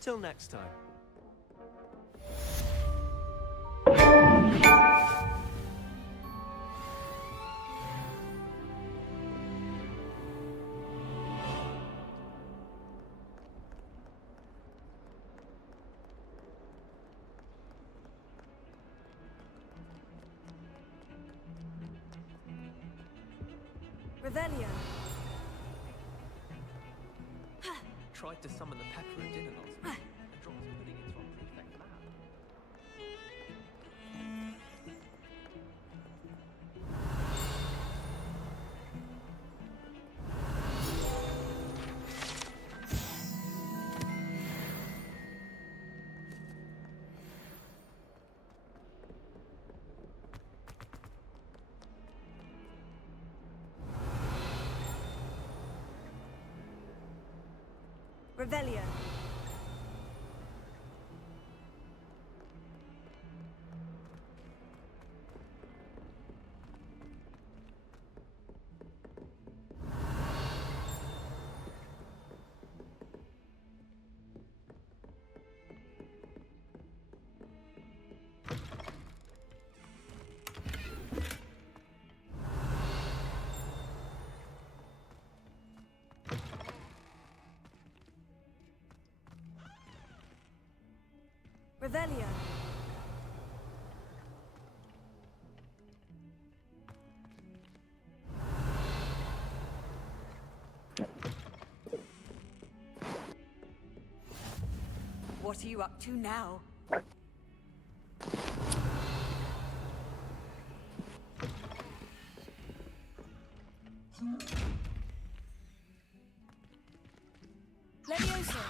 Till next time. Revelio. Tried to summon the pepper and dinner last week. I dropped some pudding into our prefect lab. Revelio. Revelio. What are you up to now? Leviosa.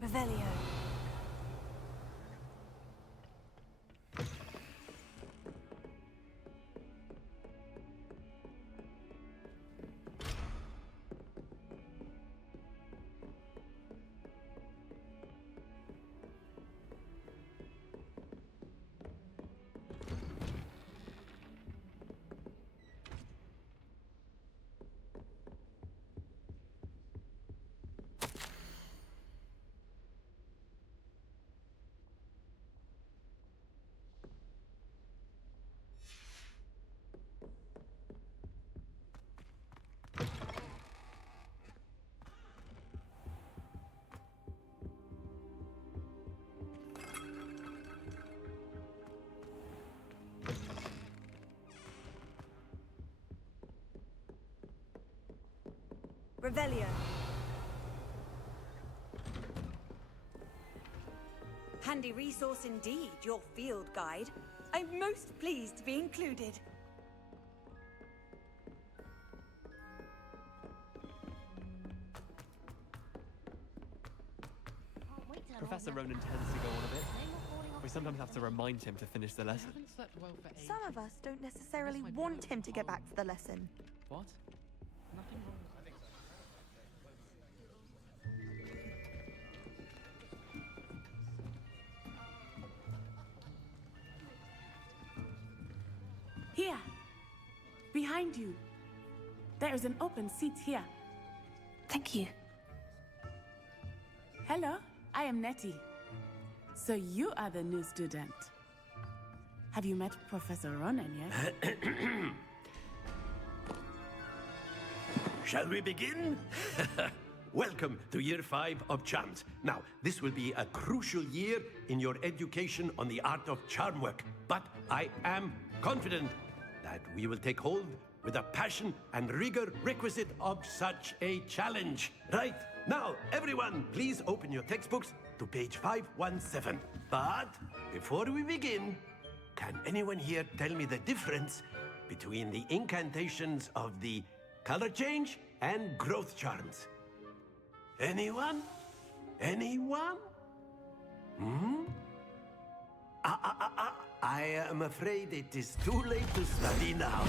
Revelio. Revelio. Handy resource indeed, your field guide. I'm most pleased to be included. Professor Ronan tends to go on a bit. We sometimes have to remind him to finish the lesson. Some of us don't necessarily want him to get back to the lesson. What? Nothing wrong. Here, behind you. There is an open seat here. Thank you. Hello, I am Nettie. So you are the new student. Have you met Professor Ronan yet? Shall we begin? Welcome to Year 5 of Charms. Now, this will be a crucial year in your education on the art of charm work. But I am confident that we will take hold with the passion and rigor requisite of such a challenge. Right, now, everyone, please open your textbooks to page 517. But before we begin, can anyone here tell me the difference between the incantations of the color change and growth charms? Anyone? Anyone? I am afraid it is too late to study now.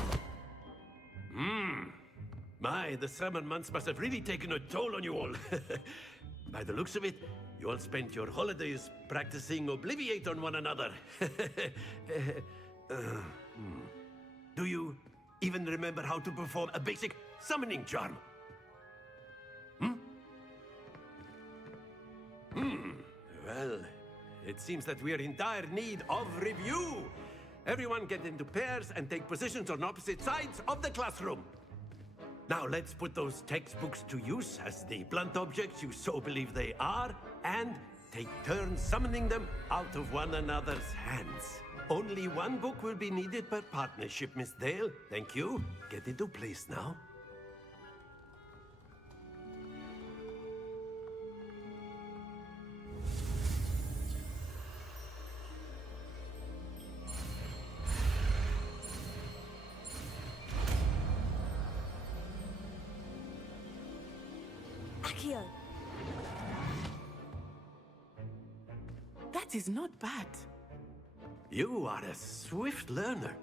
My, the summer months must have really taken a toll on you all. By the looks of it, you all spent your holidays practicing Obliviate on one another. Do you even remember how to perform a basic summoning charm. Well, it seems that we are in dire need of review. Everyone get into pairs and take positions on opposite sides of the classroom. Now let's put those textbooks to use as the blunt objects you so believe they are, and take turns summoning them out of one another's hands. Only one book will be needed per partnership, Miss Dale. Thank you. Get into place now. Accio! That is not bad. You are a swift learner.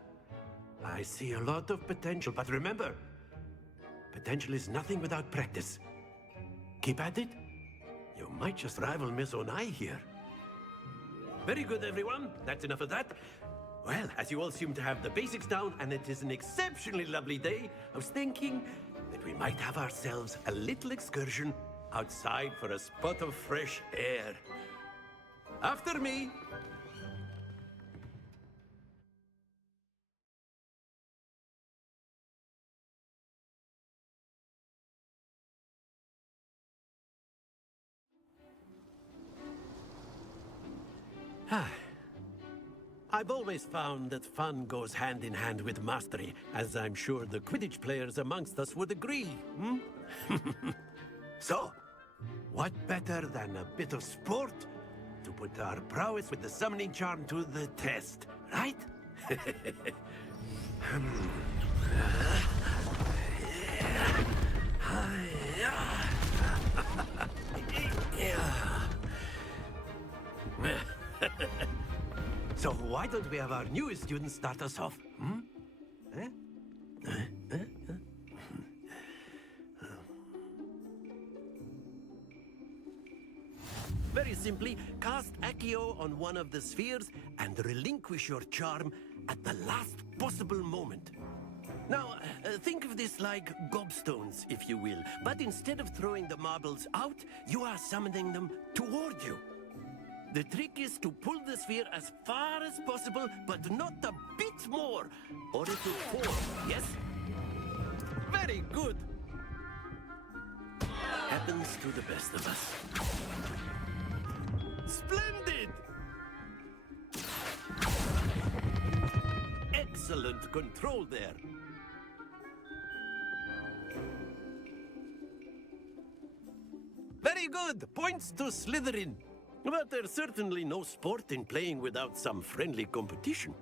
I see a lot of potential, but remember, potential is nothing without practice. Keep at it. You might just rival Miss Onai here. Very good, everyone. That's enough of that. Well, as you all seem to have the basics down, and it is an exceptionally lovely day, I was thinking that we might have ourselves a little excursion outside for a spot of fresh air. After me. I've always found that fun goes hand in hand with mastery, as I'm sure the Quidditch players amongst us would agree. So, what better than a bit of sport to put our prowess with the summoning charm to the test, right? So why don't we have our newest student start us off? Very simply, cast Accio on one of the spheres and relinquish your charm at the last possible moment. Now, think of this like gobstones, if you will. But instead of throwing the marbles out, you are summoning them toward you. The trick is to pull the sphere as far as possible, but not a bit more, or it will fall, yes? Very good! Happens to the best of us. Splendid! Excellent control there. Very good! Points to Slytherin. But there's certainly no sport in playing without some friendly competition.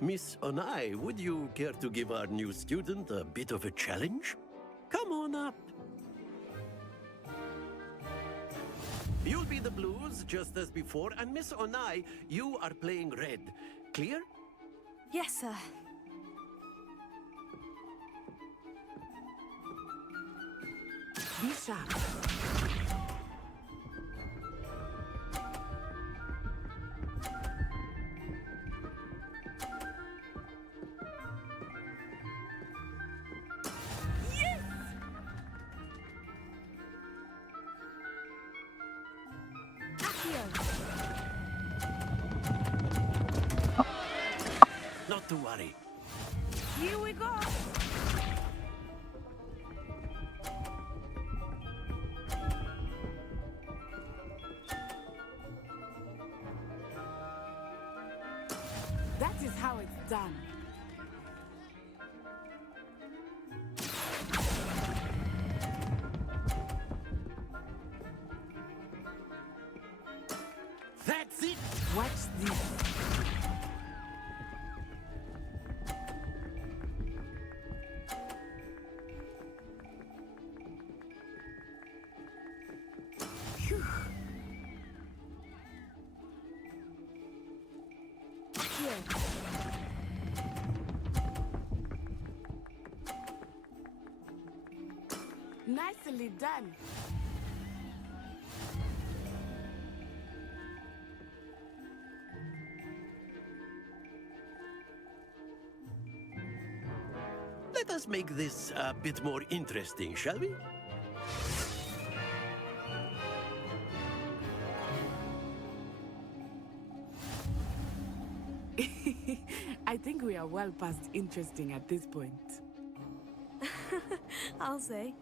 Miss Onai, would you care to give our new student a bit of a challenge? Come on up. You'll be the blues, just as before, and Miss Onai, you are playing red. Clear? Yes, sir. Be sharp. Not to worry. Here we go. That is how it's done. That's it! Watch this. Nicely done. Let us make this a bit more interesting, shall we? I think we are well past interesting at this point. I'll say.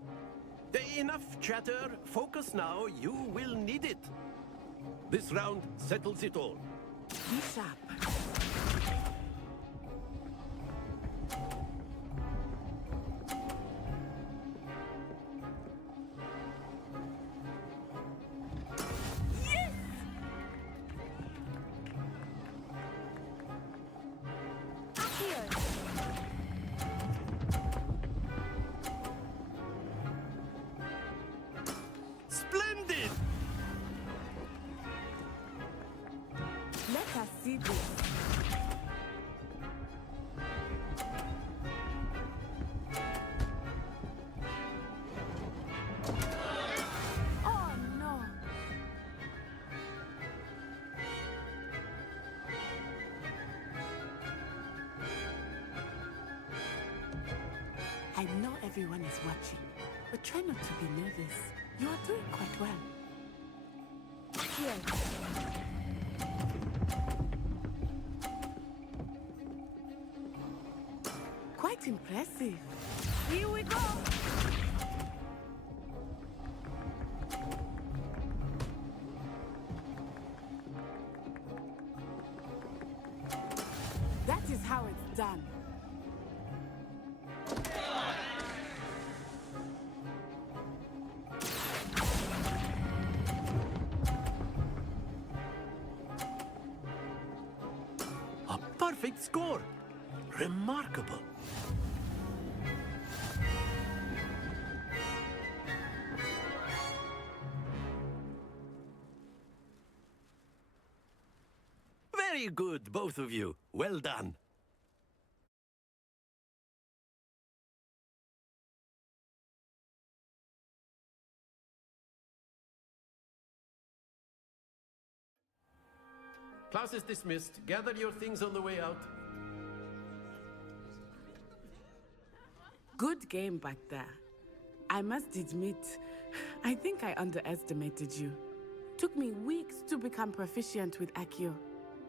Enough chatter. Focus now. You will need it. This round settles it all. Be sharp. Splendid! Let us see this. Oh no! I know everyone is watching, but try not to be nervous. You are doing quite well. Here. Quite impressive. Here we go! That is how it's done. A perfect score. Remarkable. Very good, both of you. Well done. Class is dismissed. Gather your things on the way out. Good game back there. I must admit, I think I underestimated you. Took me weeks to become proficient with Accio.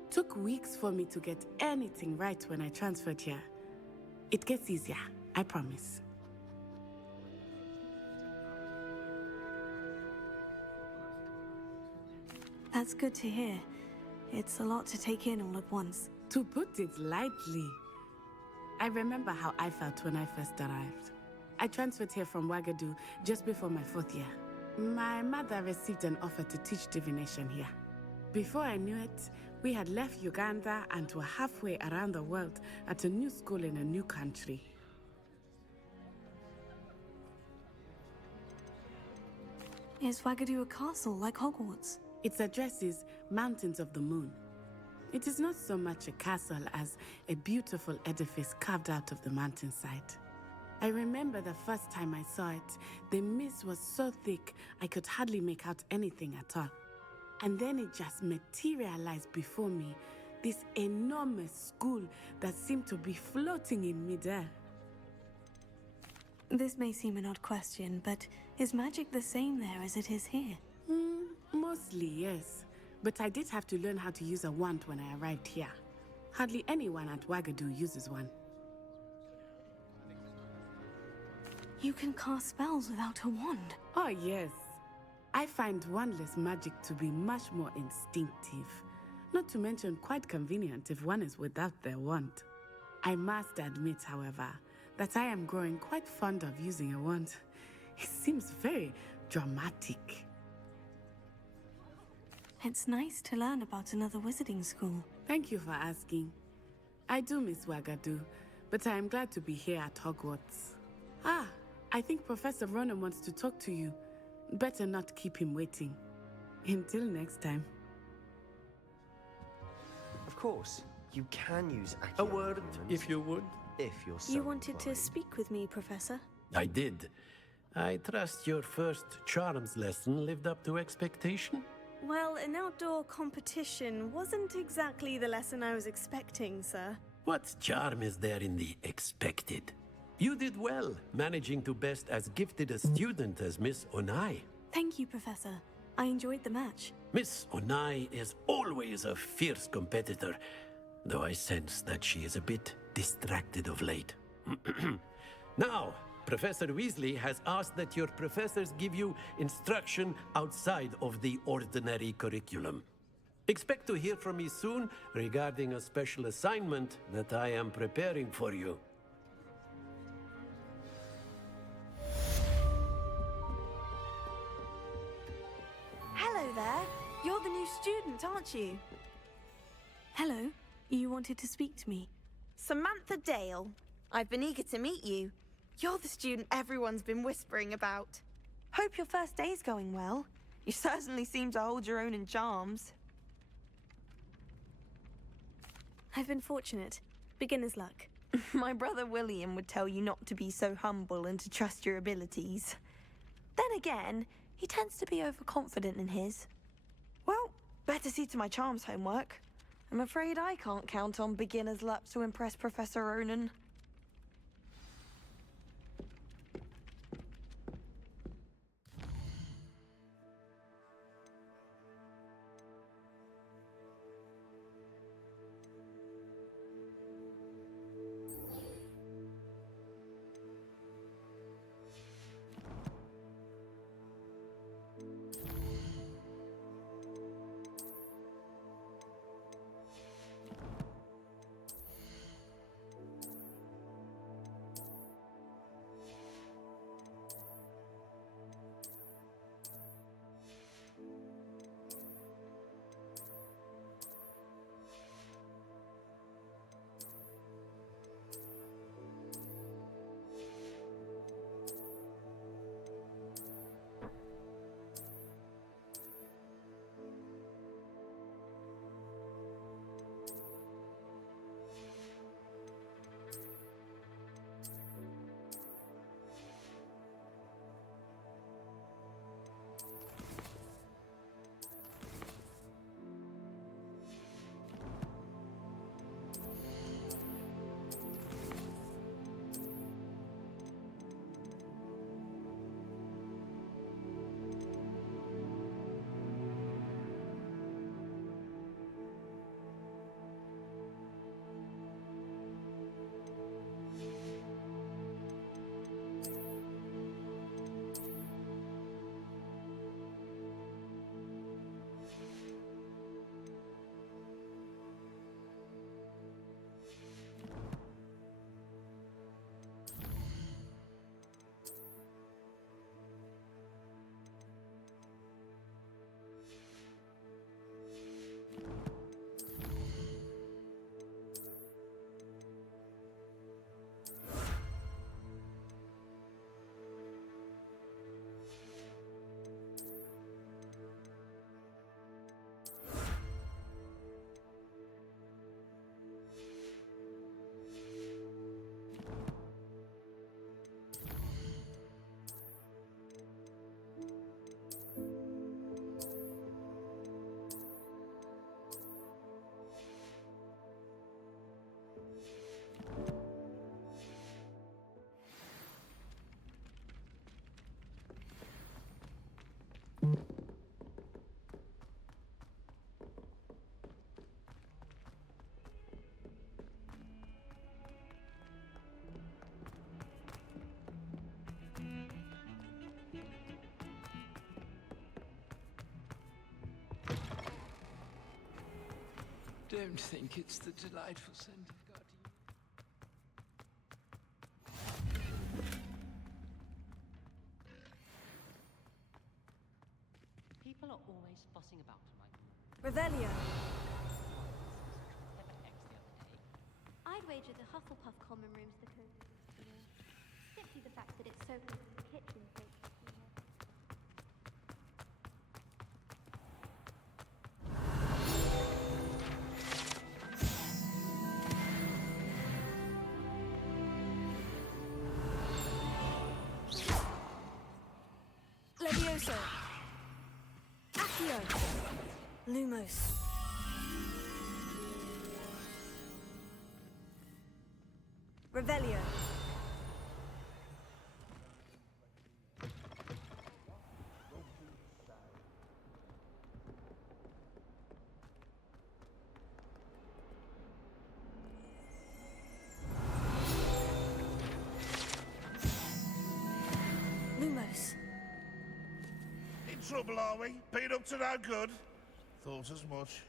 Took weeks for me to get anything right when I transferred here. It gets easier, I promise. That's good to hear. It's a lot to take in all at once. To put it lightly, I remember how I felt when I first arrived. I transferred here from Wagadu just before my 4th year. My mother received an offer to teach divination here. Before I knew it, we had left Uganda and were halfway around the world at a new school in a new country. Is Wagadu a castle like Hogwarts? Its address is Mountains of the Moon. It is not so much a castle as a beautiful edifice carved out of the mountainside. I remember the first time I saw it, the mist was so thick I could hardly make out anything at all. And then it just materialized before me, this enormous school that seemed to be floating in midair. This may seem an odd question, but is magic the same there as it is here? Mostly, yes. But I did have to learn how to use a wand when I arrived here. Hardly anyone at Wagadu uses one. You can cast spells without a wand. Oh, yes. I find wandless magic to be much more instinctive. Not to mention quite convenient if one is without their wand. I must admit, however, that I am growing quite fond of using a wand. It seems very dramatic. It's nice to learn about another wizarding school. Thank you for asking. I do miss Wagadu, but I am glad to be here at Hogwarts. Ah, I think Professor Ronan wants to talk to you. Better not keep him waiting. Until next time. Of course, you can use Accio. A word, if you would. If you're so You wanted to inclined. speak with me, Professor? I did. I trust your first charms lesson lived up to expectation? Well, an outdoor competition wasn't exactly the lesson I was expecting, sir. What charm is there in the expected? You did well, managing to best as gifted a student as Miss Onai. Thank you, Professor. I enjoyed the match. Miss Onai is always a fierce competitor, though I sense that she is a bit distracted of late. Now, Professor Weasley has asked that your professors give you instruction outside of the ordinary curriculum. Expect to hear from me soon regarding a special assignment that I am preparing for you. Hello there. You're the new student, aren't you? Hello. You wanted to speak to me? Samantha Dale. I've been eager to meet you. You're the student everyone's been whispering about. Hope your first day's going well. You certainly seem to hold your own in charms. I've been fortunate. Beginner's luck. My brother William would tell you not to be so humble and to trust your abilities. Then again, he tends to be overconfident in his. Well, better see to my charms homework. I'm afraid I can't count on beginner's luck to impress Professor Ronan. Don't think it's the delightful scent of gardenia. People are always fussing about tonight. Revelio. I'd wager the Hufflepuff common room's the coziest. Simply the fact that it's so close to the kitchen sink. Levioso. Accio. Lumos. Revelio. trouble, are we? Been up to no good? Thought as much.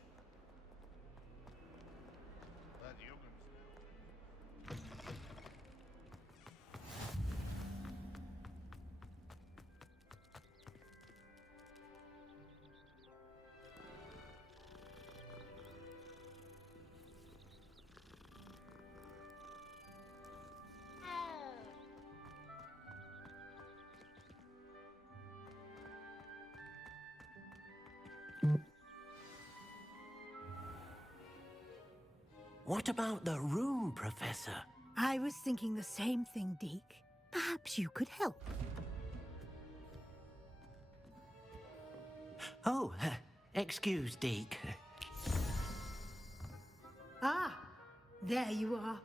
That young'un's... What about the room, Professor? I was thinking the same thing, Deke. Perhaps you could help. Oh, excuse, Deke. Ah, there you are.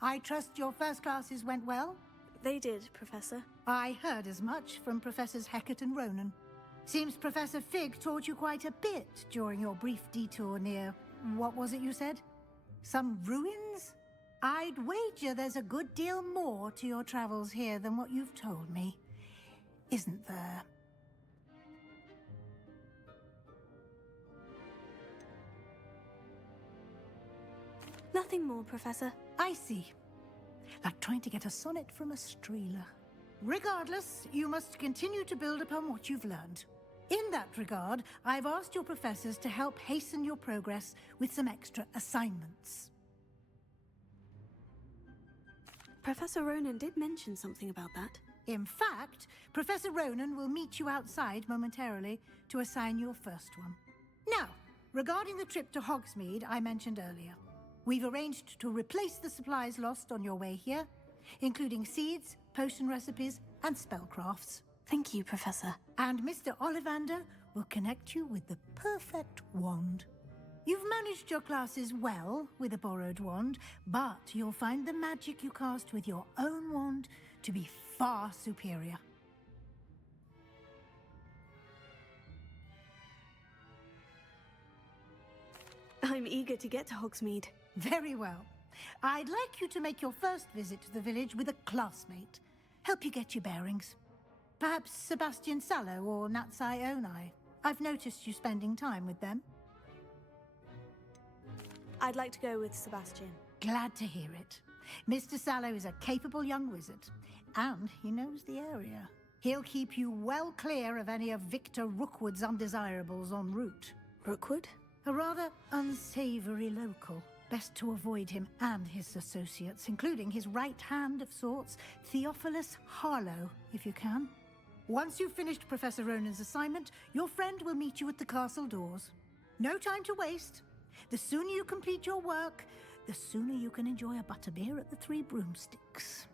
I trust your first classes went well? They did, Professor. I heard as much from Professors Hecat and Ronan. Seems Professor Fig taught you quite a bit during your brief detour near... what was it you said? Some ruins? I'd wager there's a good deal more to your travels here than what you've told me. Isn't there? Nothing more, Professor. I see. Like trying to get a sonnet from a streeler. Regardless, you must continue to build upon what you've learned. In that regard, I've asked your professors to help hasten your progress with some extra assignments. Professor Ronan did mention something about that. In fact, Professor Ronan will meet you outside momentarily to assign your first one. Now, regarding the trip to Hogsmeade I mentioned earlier, we've arranged to replace the supplies lost on your way here, including seeds, potion recipes, and spellcrafts. Thank you, Professor. And Mr. Ollivander will connect you with the perfect wand. You've managed your classes well with a borrowed wand, but you'll find the magic you cast with your own wand to be far superior. I'm eager to get to Hogsmeade. Very well. I'd like you to make your first visit to the village with a classmate. Help you get your bearings. Perhaps Sebastian Sallow or Natsai Onai. I've noticed you spending time with them. I'd like to go with Sebastian. Glad to hear it. Mr. Sallow is a capable young wizard, and he knows the area. He'll keep you well clear of any of Victor Rookwood's undesirables en route. Rookwood? A rather unsavory local. Best to avoid him and his associates, including his right hand of sorts, Theophilus Harlow, if you can. Once you've finished Professor Ronan's assignment, your friend will meet you at the castle doors. No time to waste. The sooner you complete your work, the sooner you can enjoy a butterbeer at the Three Broomsticks.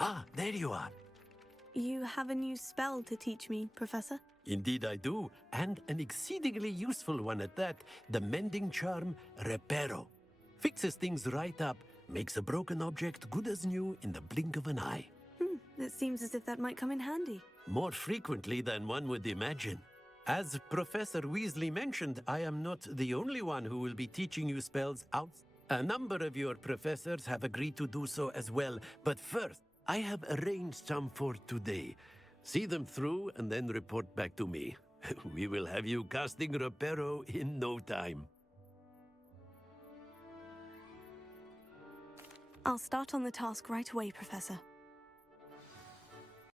Ah, there you are. You have a new spell to teach me, Professor? Indeed I do, and an exceedingly useful one at that. The mending charm, Reparo. Fixes things right up, makes a broken object good as new in the blink of an eye. It seems as if that might come in handy. More frequently than one would imagine. As Professor Weasley mentioned, I am not the only one who will be teaching you spells out. A number of your professors have agreed to do so as well, but first, I have arranged some for today. See them through and then report back to me. We will have you casting Reparo in no time. I'll start on the task right away, Professor.